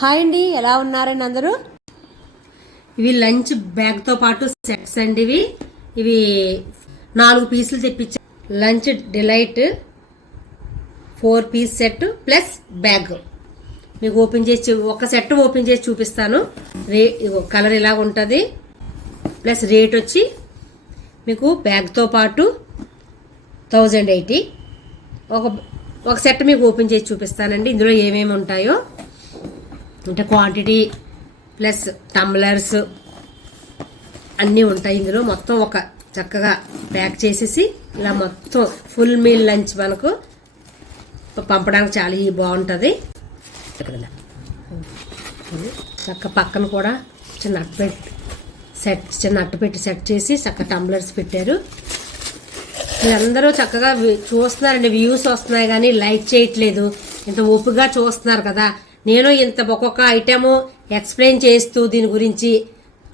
Hi అండి, ఎలా ఉన్నారండి అందరూ? ఇవి లంచ్ బ్యాగ్తో పాటు సెట్స్ అండి. ఇవి 4 పీసులు తెప్పించా. Lunch delight 4 piece set plus bag. మీకు ఓపెన్ చేసి ఒక సెట్ ఓపెన్ చేసి చూపిస్తాను. కలర్ ఇలా ఉంటుంది. ప్లస్ రేట్ వచ్చి మీకు బ్యాగ్తో పాటు 1080. ఒక సెట్ మీకు ఓపెన్ చేసి చూపిస్తానండి. ఇందులో ఏమేమి ఉంటాయో అంటే క్వాంటిటీ ప్లస్ టంబ్లర్స్ అన్నీ ఉంటాయి ఇందులో. మొత్తం ఒక చక్కగా ప్యాక్ చేసేసి ఇలా మొత్తం ఫుల్ మీల్ లంచ్ మనకు పంపడానికి చాలా బాగుంటుంది. చక్క పక్కన కూడా చిన్న అట్టు పెట్టి సెట్ చేసి చక్క టంబ్లర్స్ పెట్టారు. వీళ్ళందరూ చక్కగా చూస్తున్నారండి. వ్యూస్ వస్తున్నాయి కానీ లైక్ చేయట్లేదు. ఇంత ఓపికగా చూస్తున్నారు కదా. నేను ఇంత ఒక్కొక్క ఐటెము ఎక్స్ప్లెయిన్ చేస్తూ దీని గురించి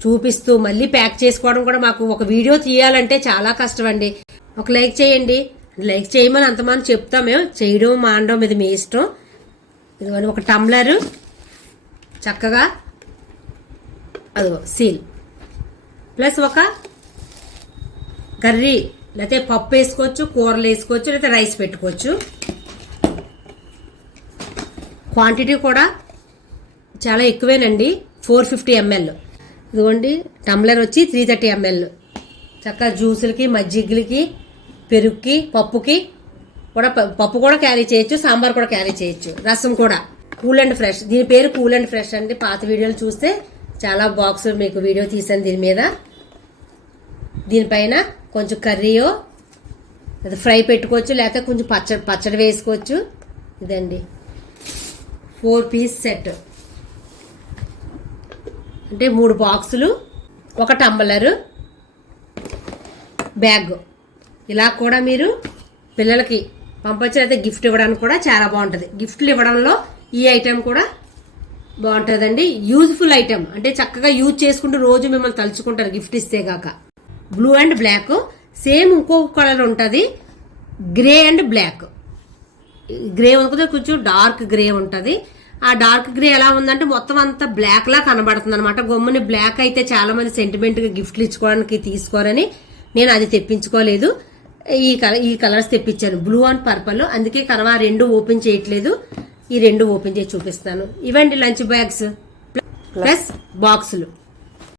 చూపిస్తూ మళ్ళీ ప్యాక్ చేసుకోవడం కూడా మాకు ఒక వీడియో తీయాలంటే చాలా కష్టం అండి. ఒక లైక్ చేయండి. లైక్ చేయమని అంతమంది చెప్తాం. మేము చేయడం మానడం ఇది మీ ఇష్టం. ఇదిగోండి ఒక టంబ్లరు చక్కగా అదిగో సీల్ ప్లస్ ఒక కర్రీ లేకపోతే పప్పు వేసుకోవచ్చు, కూరలు వేసుకోవచ్చు, లేకపోతే రైస్ పెట్టుకోవచ్చు. క్వాంటిటీ కూడా చాలా ఎక్కువేనండి. 450 ml. ఇదిగోండి టంబ్లర్ వచ్చి 330 ml. చక్కగా జ్యూసులకి, మజ్జిగలకి, పెరుగుకి, పప్పు కూడా క్యారీ చేయొచ్చు, సాంబార్ కూడా క్యారీ చేయొచ్చు, రసం కూడా. Cool and fresh. దీని పేరు కూల్ అండ్ ఫ్రెష్ అండి. పాత వీడియోలు చూస్తే చాలా బాక్స్ మీకు వీడియో తీసాను దీని మీద. దీనిపైన కొంచెం కర్రీయో ఫ్రై పెట్టుకోవచ్చు, లేకపోతే కొంచెం పచ్చడి వేసుకోవచ్చు. ఇదండి 4 పీస్ సెట్ అంటే 3 బాక్సులు, ఒక టంబ్లరు, బ్యాగ్. ఇలా కూడా మీరు పిల్లలకి పంపచ్చు, అయితే గిఫ్ట్ ఇవ్వడానికి కూడా చాలా బాగుంటుంది. గిఫ్ట్లు ఇవ్వడంలో ఈ ఐటెం కూడా బాగుంటుందండి. యూజ్ఫుల్ ఐటెం అంటే చక్కగా యూజ్ చేసుకుంటూ రోజు మిమ్మల్ని తలుచుకుంటారు గిఫ్ట్ ఇస్తే గాక. Blue and black. సేమ్ ఇంకొక కలర్ ఉంటుంది, గ్రే అండ్ బ్లాక్. గ్రే ఉంటుంది, కొంచెం డార్క్ గ్రే ఉంటుంది. ఆ డార్క్ గ్రే ఎలా ఉందంటే మొత్తం అంతా బ్లాక్ లా కనబడుతుంది అనమాట. గమ్ముని బ్లాక్ అయితే చాలా మంది సెంటిమెంట్ గా గిఫ్ట్లు ఇచ్చుకోవడానికి తీసుకోరని నేను అది తెప్పించుకోలేదు. ఈ కలర్స్ తెప్పించాను, బ్లూ అండ్ పర్పుల్. అందుకే కనవా 2 ఓపెన్ చేయట్లేదు. ఈ 2 ఓపెన్ చేసి చూపిస్తాను. ఇవండి లంచ్ బ్యాగ్స్ ప్లస్ బాక్సులు.